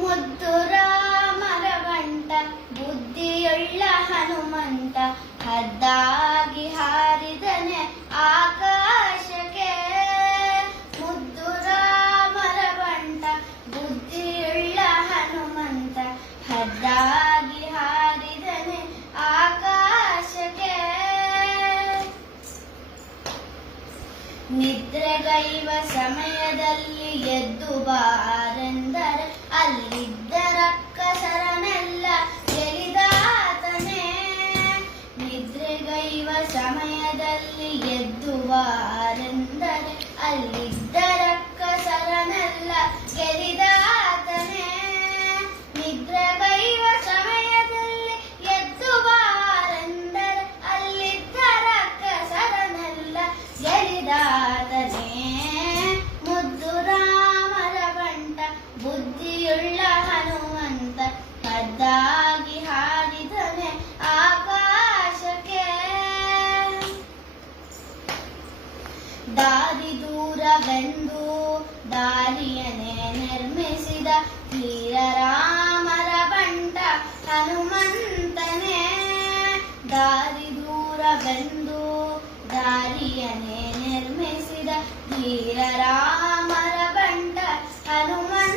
ಮುದ್ದು ರಾಮರ ಬಂಟ, ಬುದ್ಧಿಯುಳ್ಳ ಹನುಮಂತ, ಹದ್ದಾಗಿ ಹಾರಿದನೆ ಆಕಾಶಕ್ಕೆ. ಮುದ್ದು ರಾಮರ ಬಂಟ, ಬುದ್ಧಿಯುಳ್ಳ ಹನುಮಂತ, ಹದ್ದಾಗಿ ಹಾರಿದನೆ ಆಕಾಶಕ್ಕೆ. ನಿದ್ರೆಗೈವ ಸಮಯದಲ್ಲಿ ಎದ್ದು ಬಾರೆಂದರೆ ಅಲ್ಲಿದ್ದ ರಕ್ಕಸರನೆಲ್ಲ ಗೆಲಿದಾತನೇ ನಿದ್ರೆಗೈವ ಸಮಯದಲ್ಲಿ ಎದ್ದು ದಾರಿ ದೂರವೆಂದು ದಾರಿಯನೇ ನಿರ್ಮಿಸಿದ ಧೀರರಾಮರ ಬಂಟ ಹನುಮಂತನೇ. ದಾರಿ ದೂರವೆಂದು ದಾರಿಯನೇ ನಿರ್ಮಿಸಿದ ಕೀರರಾಮರ ಬಂಟ ಹನುಮಂತನೇ.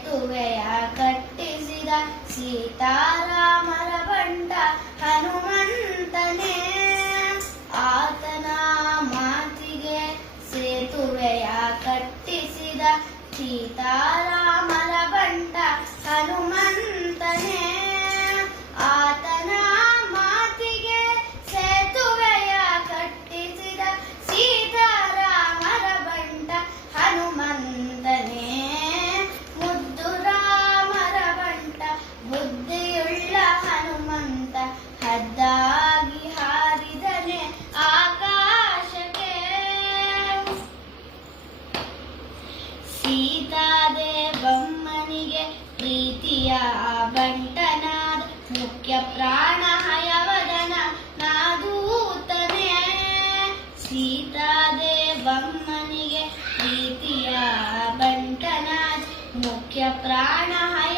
ಸೇತುವೆಯ ಕಟ್ಟಿಸಿದ ಸೀತಾರಾಮರ ಬಂಡ ಹನುಮಂತನೇ. ಆತನ ಮಾತಿಗೆ ಸೇತುವೆಯ ಕಟ್ಟಿಸಿದ ಸೀತಾರಾಮರ ಬಂಡ ಹನುಮಂತನೇ ಸೀತಾದೇವಮ್ಮನಿಗೆ ಪ್ರೀತಿಯ ಬಂಟನಾದ ಮುಖ್ಯ ಪ್ರಾಣ ಹಯವದನ ನಾದೂ